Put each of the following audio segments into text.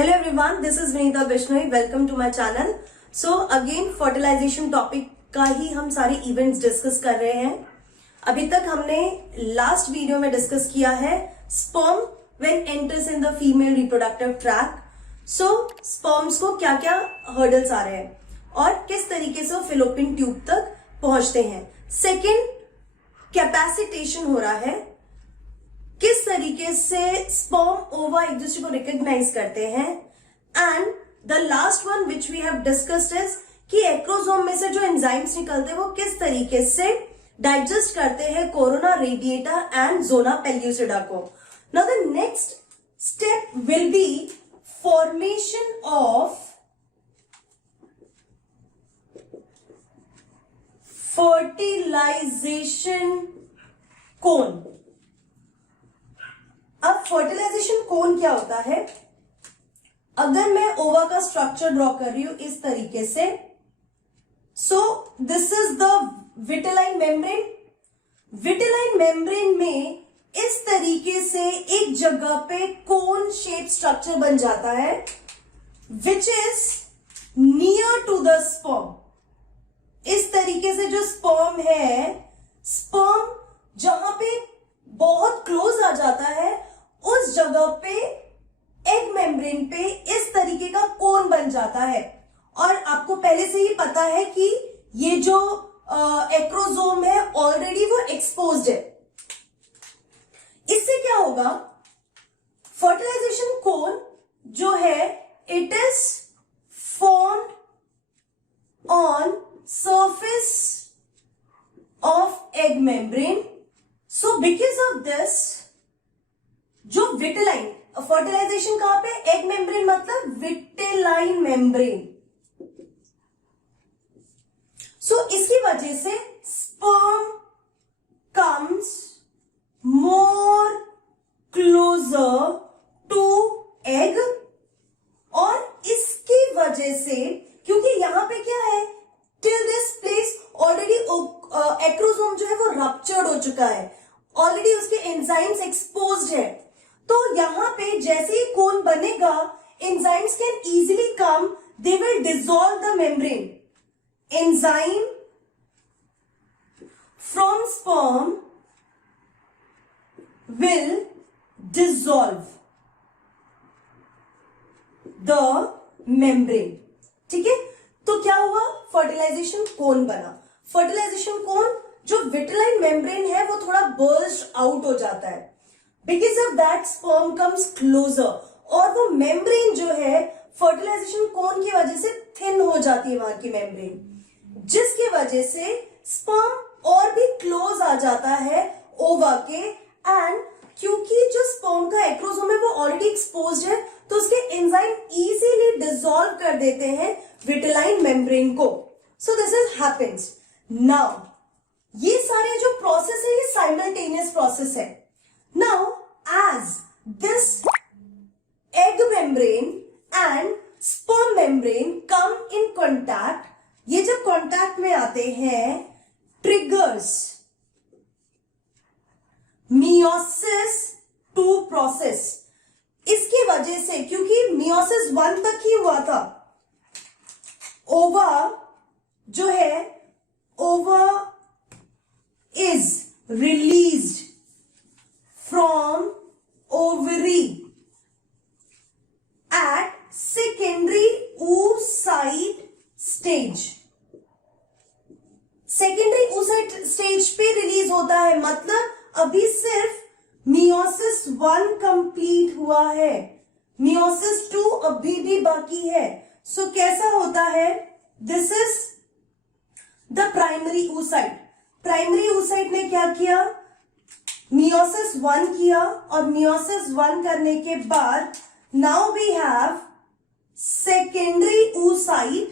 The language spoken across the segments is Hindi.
Hello everyone, this is Vinita Bishnoi. Welcome to my channel. So again fertilization topic का ही हम सारे इवेंट्स डिस्कस कर रहे हैं. अभी तक हमने लास्ट वीडियो में डिस्कस किया है sperm when enters in the female reproductive tract. So sperms को क्या क्या हर्डल्स आ रहे हैं और किस तरीके से वो फिलोपियन ट्यूब तक पहुंचते हैं. सेकेंड, कैपेसिटेशन हो रहा है, किस तरीके से स्पर्म ओवा एक दूसरे को रिकॉग्नाइज करते हैं. And the last one which we have discussed is कि एक्रोसोम में से जो एंजाइम्स निकलते हैं वो किस तरीके से डाइजेस्ट करते हैं corona radiata and zona pellucida को. Now the next step will be formation of fertilization cone. अब फर्टिलाइजेशन कोन क्या होता है? अगर मैं ओवा का स्ट्रक्चर ड्रॉ कर रही हूं इस तरीके से, सो this is the vitelline membrane. Vitelline membrane में इस तरीके से एक जगह पे कोन शेप स्ट्रक्चर बन जाता है which is near to the sperm. इस तरीके से जो स्पर्म है, स्पर्म जहां पे बहुत क्लोज आ जाता है उस जगह पे एग मेम्ब्रेन पे इस तरीके का कोन बन जाता है. और आपको पहले से ही पता है कि ये जो एक्रोसोम है ऑलरेडी वो एक्सपोज्ड है. इससे क्या होगा? फर्टिलाइजेशन कोन जो है it is formed on surface of egg membrane. So because of this जो विटेलाइन, फर्टिलाइजेशन कहां पे? एग मेम्ब्रेन मतलब विटेलाइन मेम्ब्रेन. सो इसकी वजह से sperm comes more closer to egg. और इसकी वजह से, क्योंकि यहां पे क्या है, till this place already acrosome जो है वो रप्चर्ड हो चुका है, ऑलरेडी उसके एंजाइम्स एक्सपोज्ड है. तो यहां पे जैसे ही कोन बनेगा, enzymes can easily come, they will dissolve the membrane. Enzyme from sperm will dissolve the membrane. ठीक है, तो क्या हुआ? फर्टिलाइजेशन कोन बना. फर्टिलाइजेशन कोन जो विटेलाइन मेम्ब्रेन है वो थोड़ा बर्स्ट आउट हो जाता है. Because of that sperm comes closer, और वो मेम्ब्रेन जो है फर्टिलाइजेशन कोन की वजह से थिन हो जाती है वहां की मेम्ब्रेन, जिसकी वजह से स्पर्म और भी क्लोज आ जाता है ओवा के. एंड क्योंकि जो स्पर्म का एक्रोसोम है वो ऑलरेडी एक्सपोज्ड है, तो उसके एंजाइम इजीली डिसॉल्व कर देते हैं विटेलाइन मेम्ब्रेन को. So this is happens. Now ये सारे जो प्रोसेस है ये साइमल्टेनियस प्रोसेस है. Now as this egg membrane and sperm membrane come in contact, ये जब कॉन्टैक्ट में आते हैं ट्रिगर्स मियोसिस 2 प्रोसेस. इसकी वजह से, क्योंकि मियोसिस 1 तक ही हुआ था, ओवा जो है, ova is released from ovary at secondary oocyte stage. Secondary oocyte stage पे रिलीज होता है, मतलब अभी सिर्फ मियोसिस 1 कंप्लीट हुआ है, मियोसिस 2 अभी भी बाकी है. सो कैसा होता है? This is the primary oocyte. Primary oocyte ने क्या किया? मियोसिस 1 किया, और मियोसिस 1 करने के बाद now we have secondary oocyte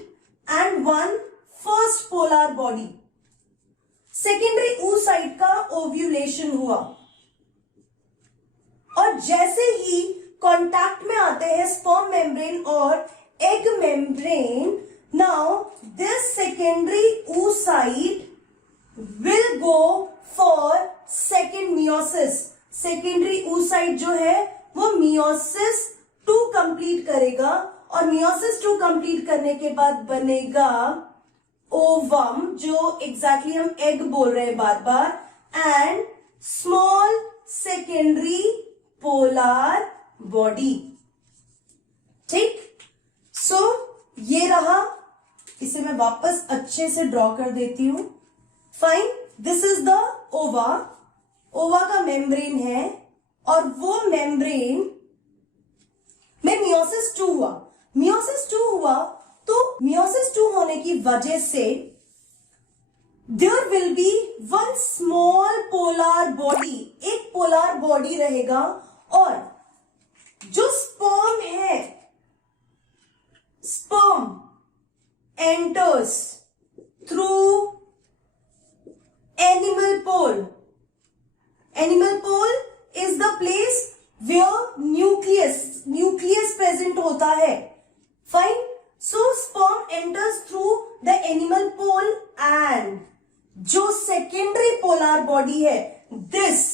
and 1 first polar body. Secondary oocyte का ओव्यूलेशन हुआ, और जैसे ही कांटेक्ट में आते हैं स्पर्म मेम्ब्रेन और egg membrane, now this secondary oocyte will go for second meiosis. सेकेंडरी oocyte जो है वो मियोसिस 2 कंप्लीट करेगा मियोसिस 2 कंप्लीट करने के बाद बनेगा ओवम, जो एग्जैक्टली हम एग बोल रहे हैं बार बार, and small secondary polar body. ठीक, सो ये रहा, इसे मैं वापस अच्छे से ड्रॉ कर देती हूं। फाइन, दिस इज द ओवा, ओवा का मेम्ब्रेन है, और वो मेम्ब्रेन में मियोसिस 2 हुआ। मियोसिस 2 हुआ तो मियोसिस 2 होने की वजह से there will be one small polar body, एक पोलर बॉडी रहेगा, और जो स्पर्म है, sperm enters through animal pole. Animal pole is the place where nucleus present होता है. Fine. So sperm enters through the animal pole, and जो secondary polar body है, this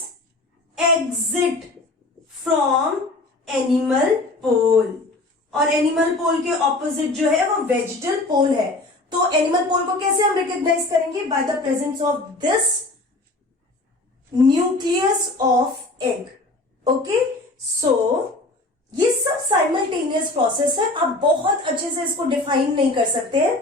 exit from animal pole. और एनिमल पोल के ऑपोजिट जो है वो वेजिटल पोल है। तो एनिमल पोल को कैसे हम रिकॉग्नाइज करेंगे? By the presence of this nucleus of egg. Okay, so ये सब साइमल्टेनियस प्रोसेस है, आप बहुत अच्छे से इसको डिफाइन नहीं कर सकते हैं।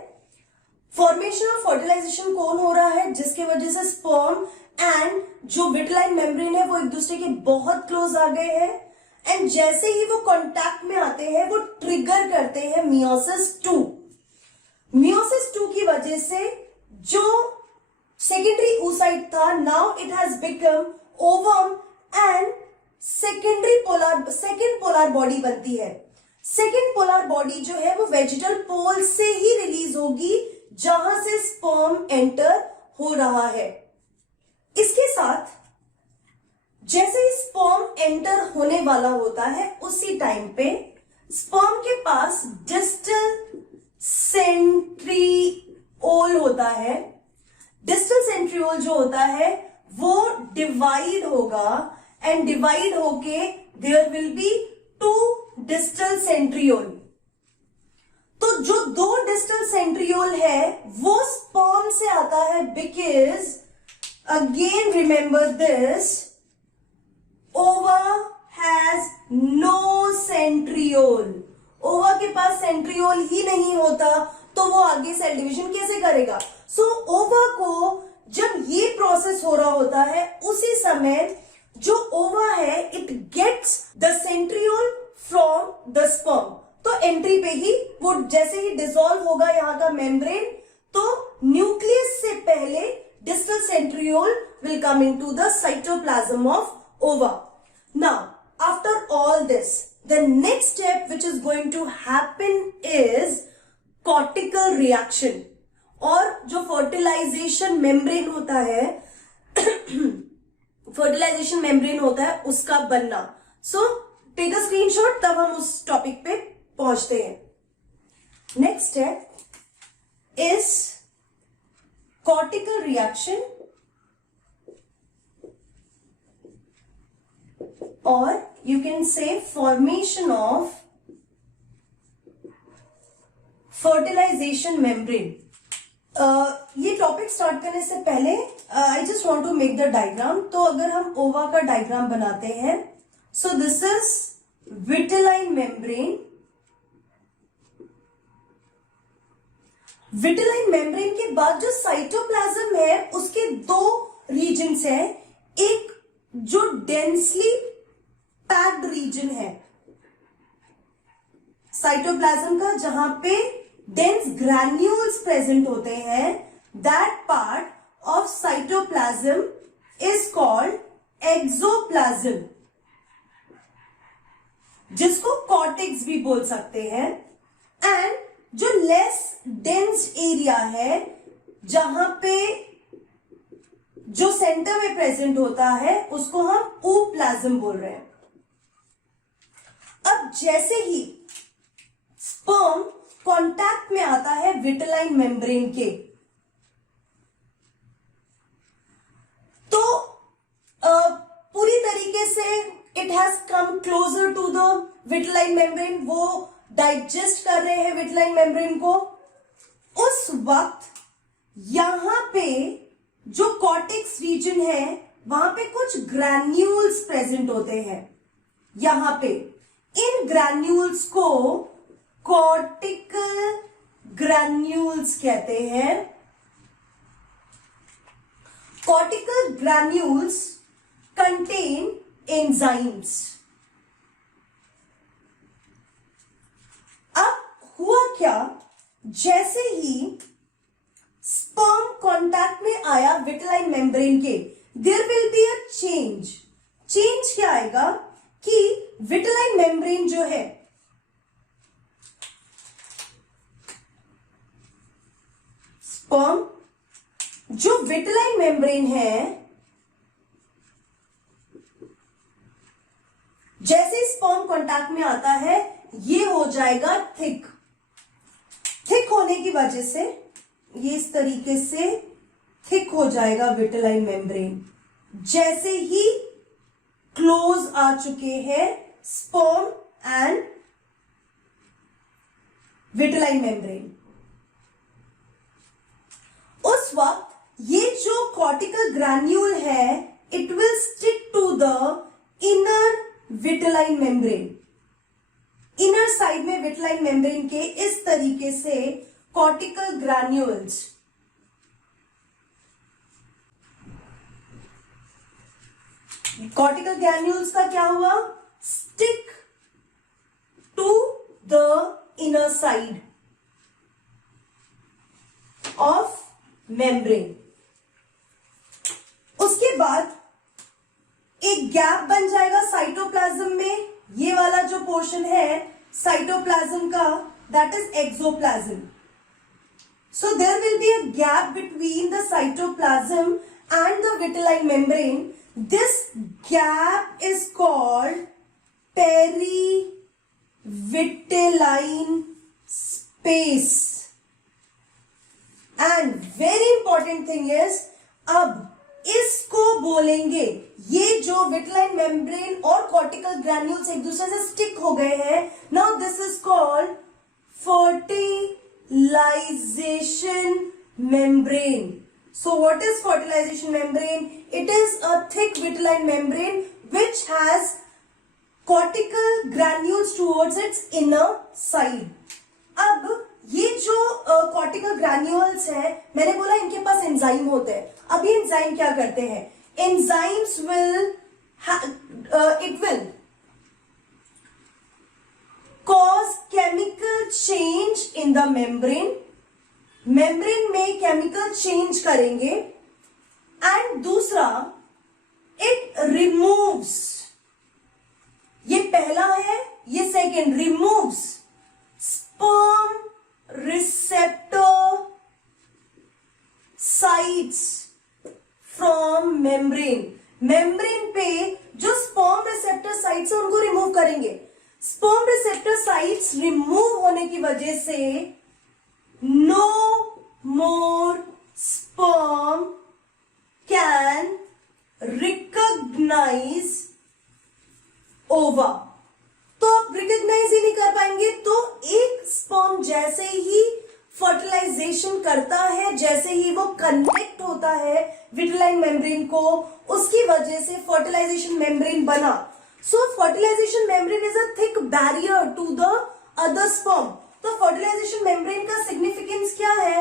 फॉर्मेशन और फर्टिलाइजेशन कौन हो रहा है, जिसकी वजह से स्पर्म एंड जो विटलाइन मेम्ब्रेन है वो एक दूसरे के बहुत क्लोज आ गए हैं, एंड जैसे ही वो कांटेक्ट में आते हैं वो ट्रिगर करते हैं मियोसिस 2। मियोसिस 2 की वजह से जो सेकेंडरी oocyte था, now it has become ovum, and second polar body बनती है। सेकेंड पोलर बॉडी जो है वो वेजिटल पोल से ही रिलीज होगी, जहां से स्पर्म एंटर हो रहा है। इसके साथ जैसे ही स्पर्म एंटर होने वाला होता है, उसी टाइम पे स्पर्म के पास डिस्टल सेंट्रियोल होता है। डिस्टल सेंट्रियोल जो होता है वो डिवाइड होगा, एंड डिवाइड होके there will be 2 distal centriole. तो जो 2 डिस्टल सेंट्रियोल है वो स्पर्म से आता है, बिकॉज अगेन रिमेंबर दिस, ओवा हैज नो सेंट्रियोल। ओवा के पास सेंट्रियोल ही नहीं होता तो वो आगे सेल डिवीजन कैसे करेगा? सो ओवा को जब ये प्रोसेस हो रहा होता है, उसी समय जो ओवा है it gets the centriole from the sperm. तो एंट्री पे ही वो जैसे ही डिसॉल्व होगा यहाँ का मेम्ब्रेन, तो न्यूक्लियस से पहले distal centriole will come into the cytoplasm of ova. Now, after all this, the next step which is going to happen is cortical reaction, और जो fertilization membrane होता है fertilization membrane होता है उसका बनना। So, take a screenshot, तब हम उस टॉपिक पे पहुंचते हैं। Next step is cortical reaction, or you can say formation of fertilization membrane. ये टॉपिक स्टार्ट करने से पहले I just want to make the diagram. तो अगर हम ओवा का डायग्राम बनाते हैं, so this is vitelline membrane. Vitelline membrane के बाद जो साइटोप्लाज्म है उसके 2 रीजन्स हैं। एक जो डेंसली पैक्ड रीजन है साइटोप्लाज्म का, जहां पे डेंस ग्रैन्यूल्स प्रेजेंट होते हैं, that part of cytoplasm is called axoplasm, जिसको कॉर्टेक्स भी बोल सकते हैं। एंड जो लेस डेंस एरिया है, जहां पे जो सेंटर में प्रेजेंट होता है, उसको हम ओप्लाज्म बोल रहे हैं। अब जैसे ही स्पर्म कांटेक्ट में आता है विटेलाइन मेम्ब्रेन के, तो पूरी तरीके से it has come closer to the vitelline membrane. वो डाइजेस्ट कर रहे हैं विट्रिलाइन मेम्ब्रेन को, उस वक्त यहां पे जो कॉर्टेक्स रीजन है वहां पे कुछ ग्रैन्यूल्स प्रेजेंट होते हैं। यहां पे इन ग्रैन्यूल्स को कॉर्टिकल ग्रैन्यूल्स कहते हैं। Cortical granules contain enzymes. अब हुआ क्या, जैसे ही स्पर्म कांटेक्ट में आया विट्रिलाइन मेम्ब्रेन के, there will be a change. Change क्या आएगा कि विट्रिलाइन मेम्ब्रेन जो है स्पर्म, जो विट्रिलाइन मेम्ब्रेन है, जैसे स्पर्म कांटेक्ट में आता है ये हो जाएगा थिक। थिक होने की वजह से ये इस तरीके से थिक हो जाएगा विट्रिलाइन मेम्ब्रेन। जैसे ही क्लोज आ चुके हैं स्पर्म एंड विट्रिलाइन मेम्ब्रेन, उस वक्त ये जो कॉर्टिकल ग्रैन्यूल है it will stick to the inner vitelline membrane. Inner side में विट्रिलाइन मेम्ब्रेन के इस तरीके से कॉर्टिकल ग्रैन्यूल्स, कॉर्टिकल ग्रैन्यूल्स का क्या हुआ, stick to the inner side of membrane. उसके बाद एक गैप बन जाएगा साइटोप्लाज्म में। ये वाला जो पोर्शन है साइटोप्लाज्म का, that is exoplasm. So there will be a gap between the cytoplasm and the vitelline membrane. This gap is called perivitelline space. And very important thing is, अब इसको बोलेंगे, ये जो विट्रिलाइन मेम्ब्रेन और कॉर्टिकल ग्रैन्यूल्स एक दूसरे से स्टिक हो गए हैं, now this is called fertilization membrane. So what is fertilization membrane? It is a thick vitelline membrane which has cortical granules towards its inner side. अब ये जो कॉर्टिकल ग्रैन्यूल्स है, मैंने बोला इनके पास एंजाइम होते हैं। अब ये एंजाइम क्या करते हैं, enzymes it will cause chemical change in the membrane. Membrane में केमिकल चेंज करेंगे। एंड दूसरा, इट रिमूव्स, ये पहला है, ये second, removes sperm receptor sites from membrane. Membrane पे जो स्पर्म रिसेप्टर साइट्स है उनको रिमूव करेंगे। स्पर्म रिसेप्टर साइट्स रिमूव होने की वजह से no more sperm can recognise ova. तो आप रिकॉग्नाइज ही नहीं कर पाएंगे। तो एक स्पर्म जैसे ही फर्टिलाइजेशन करता है, जैसे ही वो कनेक्ट होता है विट्रिलाइन मेम्ब्रेन को, उसकी वजह से फर्टिलाइजेशन मेम्ब्रेन बना। So fertilization membrane is a thick barrier to the other sperm. तो फर्टिलाइजेशन मेम्ब्रेन का सिग्निफिकेंस क्या है?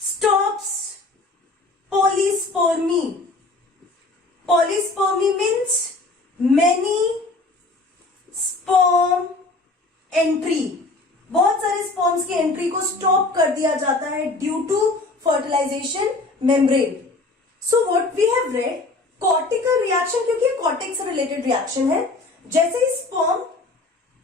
Stops polyspermy. Polyspermy means many sperm entry, बहुत सारे स्पर्म्स की एंट्री को स्टॉप कर दिया जाता है due to fertilization membrane. So what we have read, cortical reaction, क्योंकि कॉर्टेक्स से रिलेटेड रिएक्शन है। जैसे ही स्पर्म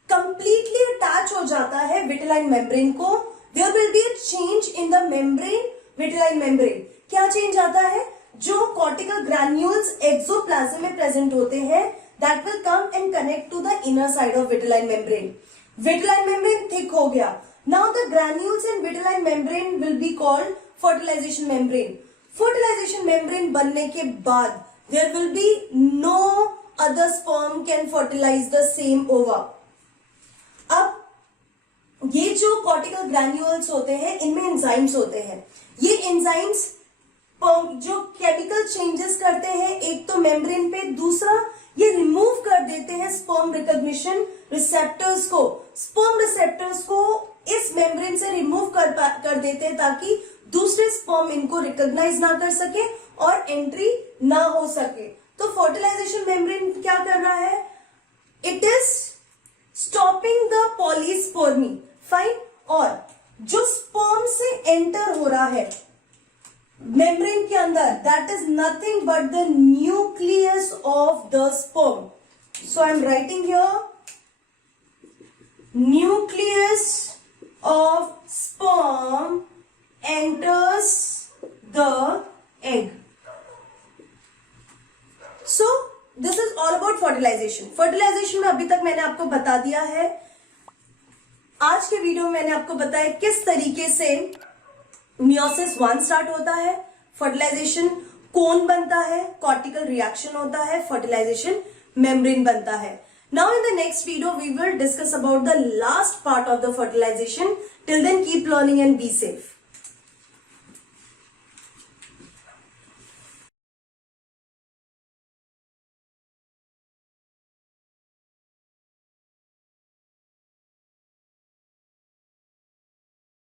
कंप्लीटली अटैच हो जाता है विट्रिलाइन मेम्ब्रेन को, there will be a change in the membrane, vitelline membrane. क्या चेंज आता है? जो कॉर्टिकल ग्रैन्यूल्स एक्सोप्लाज्म में प्रेजेंट होते हैं, that will come and connect to the inner side of vitriline membrane. Vitriline membrane thick हो गया. Now the granules in vitriline membrane will be called fertilization membrane. Fertilization membrane बनने के बाद there will be no other sperm can fertilize the same ova. अब ये जो कॉर्टिकल ग्रैन्यूल्स होते हैं इनमें एंजाइम्स होते हैं। ये एंजाइम्स जो केमिकल चेंजेस करते हैं, एक तो मेम्ब्रेन पे, दूसरा ये रिमूव कर देते हैं स्पर्म रिकॉग्निशन रिसेप्टर्स को। स्पर्म रिसेप्टर्स को इस मेम्ब्रेन से रिमूव कर देते हैं ताकि दूसरे स्पर्म इनको रिकॉग्नाइज ना कर सके और एंट्री ना हो सके। तो फर्टिलाइजेशन मेम्ब्रेन क्या कर रहा है? It is stopping the polyspermy, fine. और जो स्पर्म से एंटर हो रहा है मेम्ब्रेन के अंदर, that is nothing but the nucleus of the sperm. So I am writing here nucleus of sperm enters the egg. So this is all about fertilization. fertilization में अभी तक मैंने आपको बता दिया है। आज के वीडियो में मैंने आपको बताया किस तरीके से मियोसिस 1 स्टार्ट होता है, फर्टिलाइजेशन कोन बनता है, कॉर्टिकल रिएक्शन होता है, फर्टिलाइजेशन मेम्ब्रेन बनता है। Now in the next video we will discuss about the last part of the fertilization. Till then keep learning and be safe.